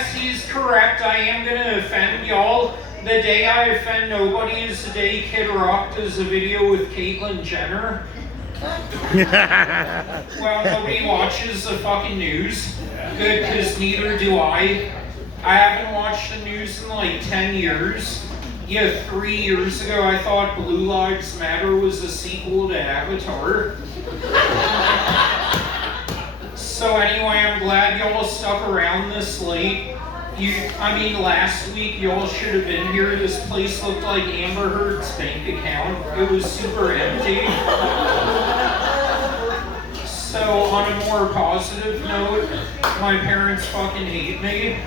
yes, he's correct. I am going to offend y'all. The day I offend nobody is the day Kid Rock does a video with Caitlyn Jenner. Well, nobody watches the fucking news. Good, because neither do I. I haven't watched the news in like 10 years. Yeah, 3 years ago I thought Blue Lives Matter was a sequel to Avatar. So anyway, I'm glad y'all stuck around this late. Last week y'all should have been here. This place looked like Amber Heard's bank account. It was super empty. So on a more positive note, my parents fucking hate me.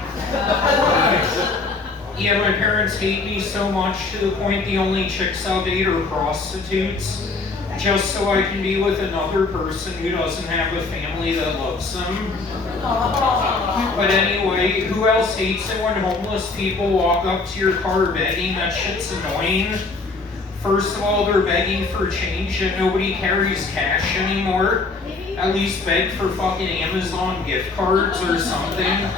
Yeah, my parents hate me so much to the point the only chicks I'll date are prostitutes, just so I can be with another person who doesn't have a family that loves them. But anyway, who else hates it when homeless people walk up to your car begging? That shit's annoying. First of all, they're begging for change and nobody carries cash anymore. At least beg for fucking Amazon gift cards or something.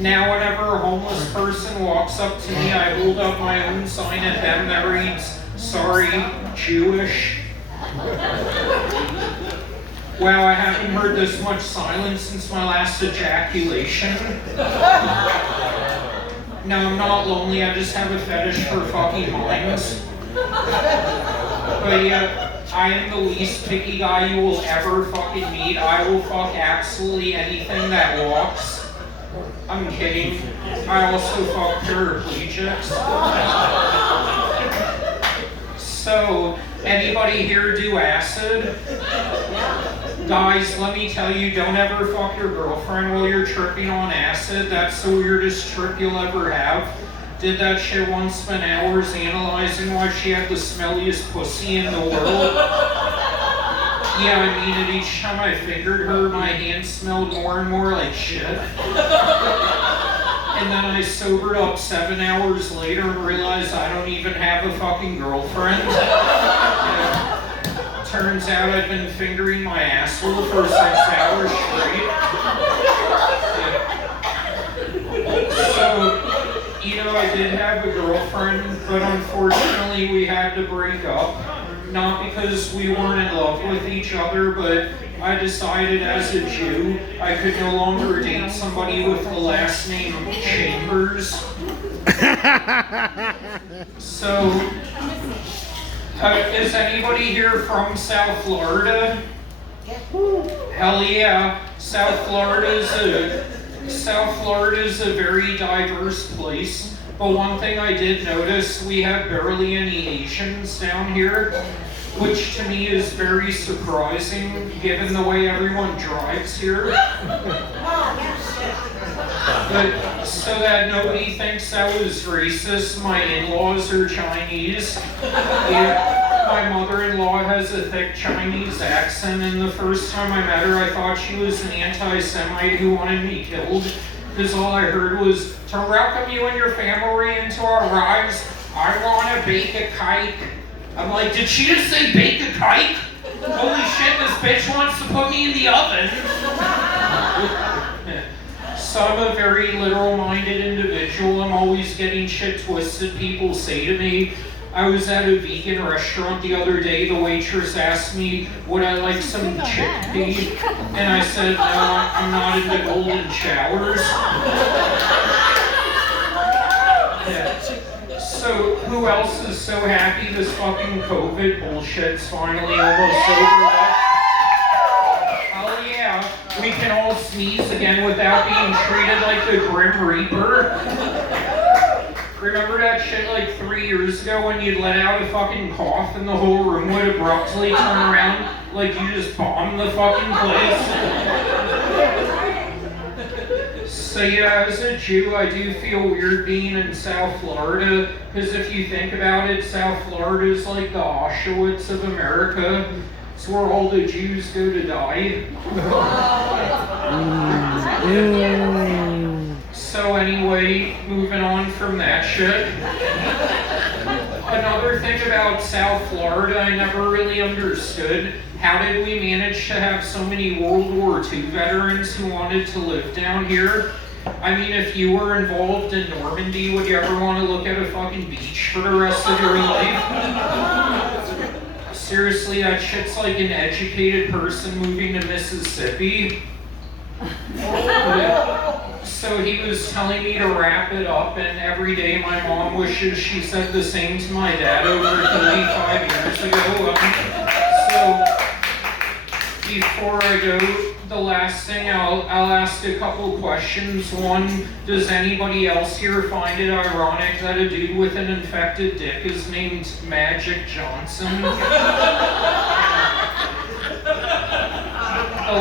Now whenever a homeless person walks up to me, I hold up my own sign at them that reads, "Sorry, Jewish." Wow, I haven't heard this much silence since my last ejaculation. No, I'm not lonely, I just have a fetish for fucking minds. But yeah, I am the least picky guy you will ever fucking meet. I will fuck absolutely anything that walks. I'm kidding. I also fuck paraplegics. So, anybody here do acid? Guys, let me tell you, don't ever fuck your girlfriend while you're tripping on acid. That's the weirdest trip you'll ever have. Did that shit once, spent hours analyzing why she had the smelliest pussy in the world. Yeah, I mean, at each time I fingered her, my hands smelled more and more like shit. And then I sobered up 7 hours later and realized I don't even have a fucking girlfriend. Yeah. Turns out I'd been fingering my asshole for 6 hours straight. Yeah. So, I did have a girlfriend, but unfortunately we had to break up. Not because we weren't in love with each other, but I decided as a Jew I could no longer date somebody with the last name Chambers. So, is anybody here from South Florida? Hell yeah. South Florida is a very diverse place. But one thing I did notice, we have barely any Asians down here, which to me is very surprising given the way everyone drives here. But so that nobody thinks I was racist, my in-laws are Chinese. Yeah, my mother-in-law has a thick Chinese accent, and the first time I met her, I thought she was an anti-Semite who wanted me killed. Because all I heard was, "To welcome you and your family into our lives, I want to bake a kite." I'm like, did she just say bake a kite? Holy shit, this bitch wants to put me in the oven. So I'm a very literal-minded individual. I'm always getting shit twisted. People say to me, I was at a vegan restaurant the other day. The waitress asked me, would I like some chickpea? And I said, no, I'm not into golden showers. Yeah. So who else is so happy this fucking COVID bullshit's finally almost over? Oh yeah, we can all sneeze again without being treated like the Grim Reaper. Remember that shit like 3 years ago when you'd let out a fucking cough and the whole room would abruptly turn around like you just bombed the fucking place? So yeah, as a Jew, I do feel weird being in South Florida, because if you think about it, South Florida is like the Auschwitz of America. It's where all the Jews go to die. So anyway, moving on from that shit. Another thing about South Florida I never really understood. How did we manage to have so many World War II veterans who wanted to live down here? I mean, if you were involved in Normandy, would you ever want to look at a fucking beach for the rest of your life? Seriously, that shit's like an educated person moving to Mississippi. So he was telling me to wrap it up, and every day my mom wishes she said the same to my dad over 35 years ago. So before I go, the last thing, I'll ask a couple questions. One, does anybody else here find it ironic that a dude with an infected dick is named Magic Johnson? The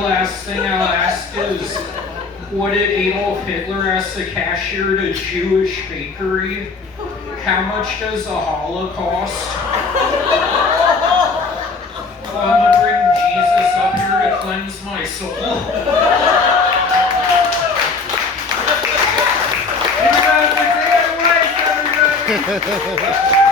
last thing I'll ask is, what did Adolf Hitler ask the cashier at a Jewish bakery? How much does a challah cost? Well, I'm gonna bring Jesus up here to cleanse my soul. Take it away, everybody.